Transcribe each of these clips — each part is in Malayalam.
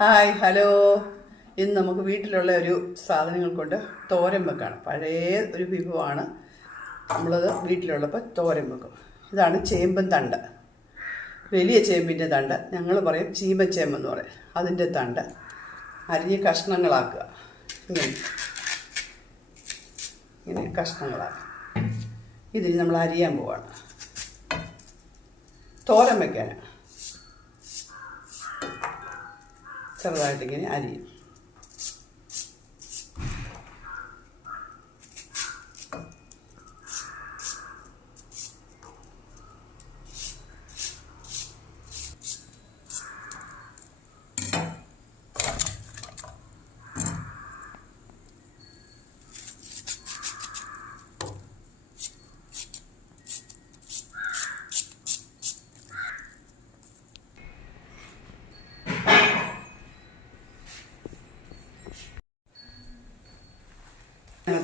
Hi hello. ഇന്ന് നമുക്ക് വീട്ടിലുള്ള ഒരു സാധനങ്ങൾ കൊണ്ട് തോരൻ വെക്കാണ്. പഴയ ഒരു വിഭവമാണ് നമ്മളത് വീട്ടിലുള്ളപ്പോൾ തോരൻ വെക്കും. ഇതാണ് ചേമ്പൻ തണ്ട്. വലിയ ചേമ്പിന്റെ തണ്ട്. ഞങ്ങൾ പറയും ചീമച്ചേമ്പെന്ന് പറയും. അതിന്റെ തണ്ട്. അരിഞ്ഞ് കഷ്ണങ്ങളാക്കുക. ഇങ്ങനെ. ഇങ്ങനെ കഷ്ണങ്ങളാക്കുക. ഇതിന് നമ്മൾ അരിയാൻ പോവാണ്. തോരൻ വെക്കാനാണ് ചെറുതായിട്ട് ഇങ്ങനെ അരിയും.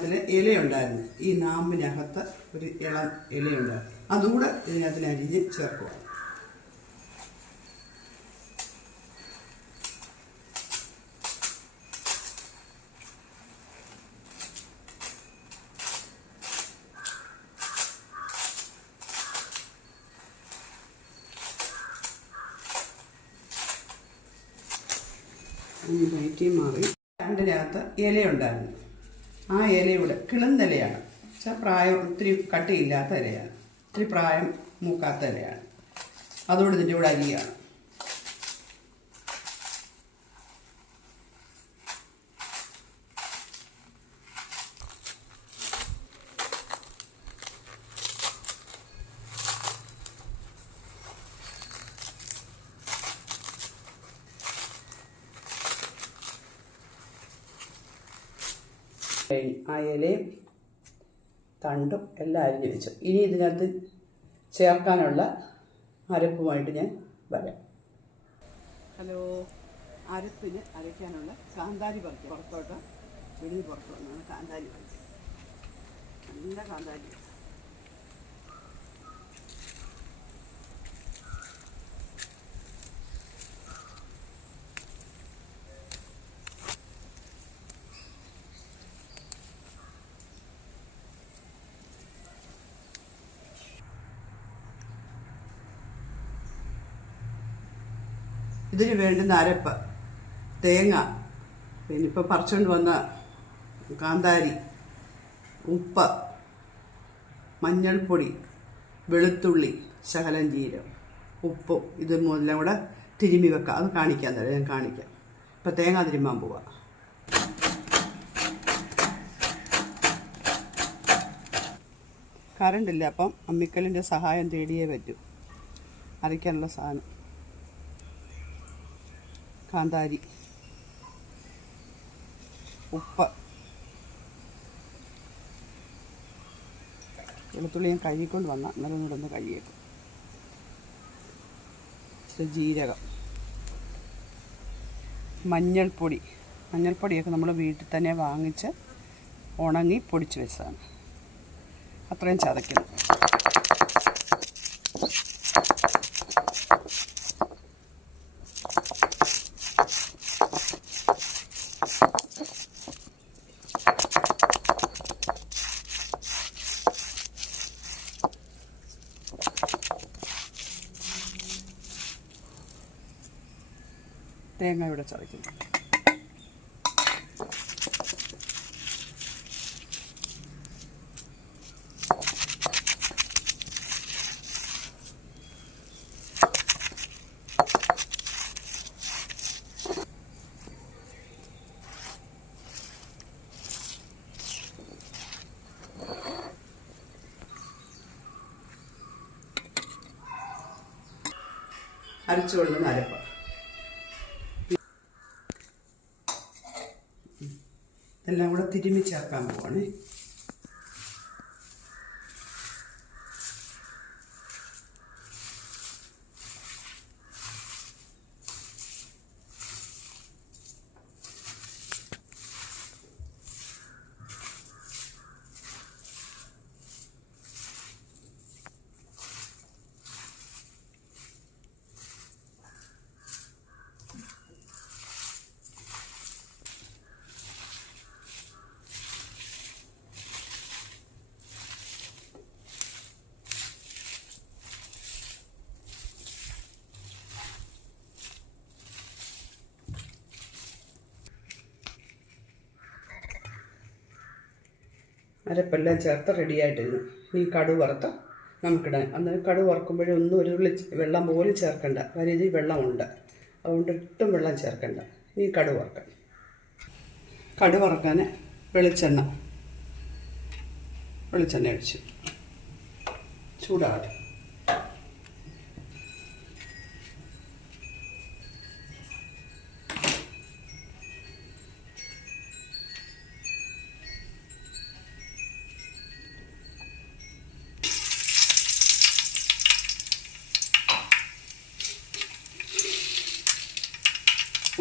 ഇതിനകത്തിൽ ഇലയുണ്ടായിരുന്നു. ഈ നാമ്പിനകത്ത് ഒരു ഇള ഇലയുണ്ടായിരുന്നു. അതുകൂടെ ഇതിനകത്തിൽ അരിഞ്ഞ് ചേർക്കുക. ഈ നൈറ്റി മാറി. രണ്ടിനകത്ത് ഇലയുണ്ടായിരുന്നു. ആ ഇലയുടെ കിളുന്നിലയാണ് വെച്ചാൽ പ്രായം ഒത്തിരി കട്ടിയില്ലാത്ത ഇലയാണ്. ഒത്തിരി പ്രായം മൂക്കാത്ത ഇലയാണ്. അതുകൊണ്ട് ഇതിന്റെ കൂടെ അരിയാണ്. ആ ഇലയും തണ്ടും എല്ലാം അരിഞ്ഞ് വെച്ചു. ഇനി ഇതിനകത്ത് ചേർക്കാനുള്ള അരപ്പുമായിട്ട് ഞാൻ വരാം. ഹലോ. അരപ്പിന് അരയ്ക്കാനുള്ള കാന്താരി പറിക്കും. പുറത്തോട്ട് വെളിയിൽ പുറത്ത് കാന്താരി പറിക്കും നല്ല കാന്താരി. ഇതിന് വേണ്ടുന്ന അരപ്പ് തേങ്ങ പിന്നെ ഇപ്പം പറിച്ചുകൊണ്ട് വന്ന കാന്താരി ഉപ്പ് മഞ്ഞൾപ്പൊടി വെളുത്തുള്ളി ശകലം ജീരം ഉപ്പും ഇത് എല്ലാം കൂടെ തിരുമ്മി വെക്കാം. അത് കാണിക്കാൻ തരാം ഞാൻ കാണിക്കാം. ഇപ്പം തേങ്ങ തിരുമ്മാൻ പോവാം. കറണ്ടില്ല അപ്പം അമ്മിക്കലിന്റെ സഹായം തേടിയേ പറ്റൂ. അരയ്ക്കാനുള്ള സാധനം. കാന്താരി. ഉപ്പ്. വെളുത്തുള്ളി ഞാൻ കഴുകിക്കൊണ്ട് വന്ന. അന്നേരം കൂടെ ഒന്ന് കഴുകിയേക്കും. ഇച്ചിരി ജീരകം. മഞ്ഞൾപ്പൊടി. മഞ്ഞൾപ്പൊടിയൊക്കെ നമ്മൾ വീട്ടിൽ തന്നെ വാങ്ങിച്ച് ഉണങ്ങി പൊടിച്ച് വെച്ചതാണ്. അത്രയും ചതയ്ക്കണം തേങ്ങ ഇവിടെ ചതയ്ക്കുന്നു അരച്ചു കൊള്ളുന്ന അരപ്പ്. എല്ലാം കൂടെ തിരുമ്മി ചേർക്കാൻ പോവാണേ അരപ്പെല്ലാം ചേർത്ത് റെഡിയായിട്ടിരുന്നു ഇനി കടു വറുത്ത് നമുക്കിടാൻ. അന്നേരം കടു വറുക്കുമ്പോഴേ ഒന്നും ഒരു ഉള്ളി വെള്ളം പോലും ചേർക്കണ്ട. കാര്യം ഇതിൽ വെള്ളമുണ്ട്. അതുകൊണ്ട് ഒട്ടും വെള്ളം ചേർക്കണ്ട. ഇനി കടു വറുക്കാം. കടു വറുക്കാൻ വെളിച്ചെണ്ണ. വെളിച്ചെണ്ണ ഒഴിച്ചു. ചൂടാകട്ടെ.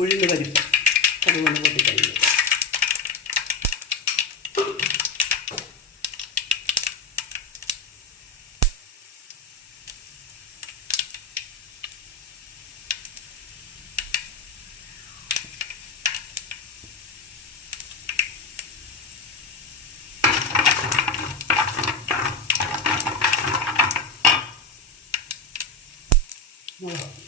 ഉഴുന്ന് പരിപ്പ് കടുകൊണ്ട് പൊട്ടിക്കഴിഞ്ഞു മുളക് ഇത്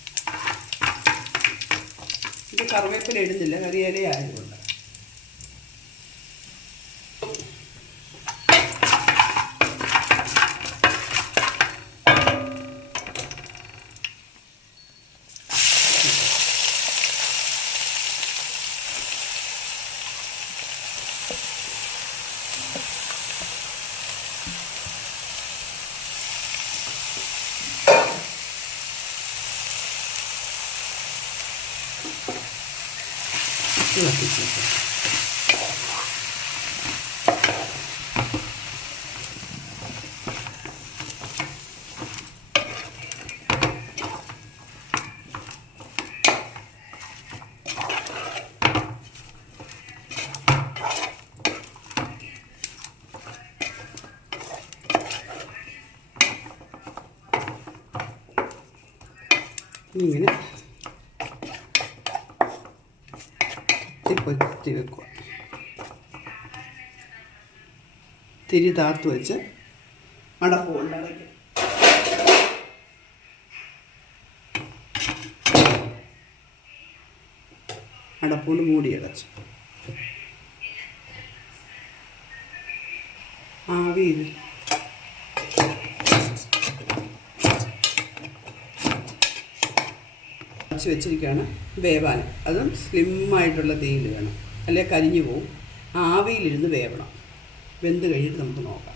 കറിവേപ്പില ഇടുന്നില്ല കറിയില ആയതുകൊണ്ട് うまくいきませんいいね。പൊത്തി വെക്കുക. തിരി താത്ത് വെച്ച് അടപ്പ് കൊണ്ടടയ്ക്കും അടപ്പുകൊണ്ട് മൂടി അടച്ചു. ആവിയിൽ അടച്ച് വെച്ചിരിക്കുകയാണ് വേവാൻ. അതും സ്ലിമ്മായിട്ടുള്ള തീയിൽ വേണം. അല്ലെങ്കിൽ കരിഞ്ഞു പോവും. ആവിയിലിരുന്ന് വേവണം. വെന്ത് കഴിഞ്ഞിട്ട് നമുക്ക് നോക്കാം.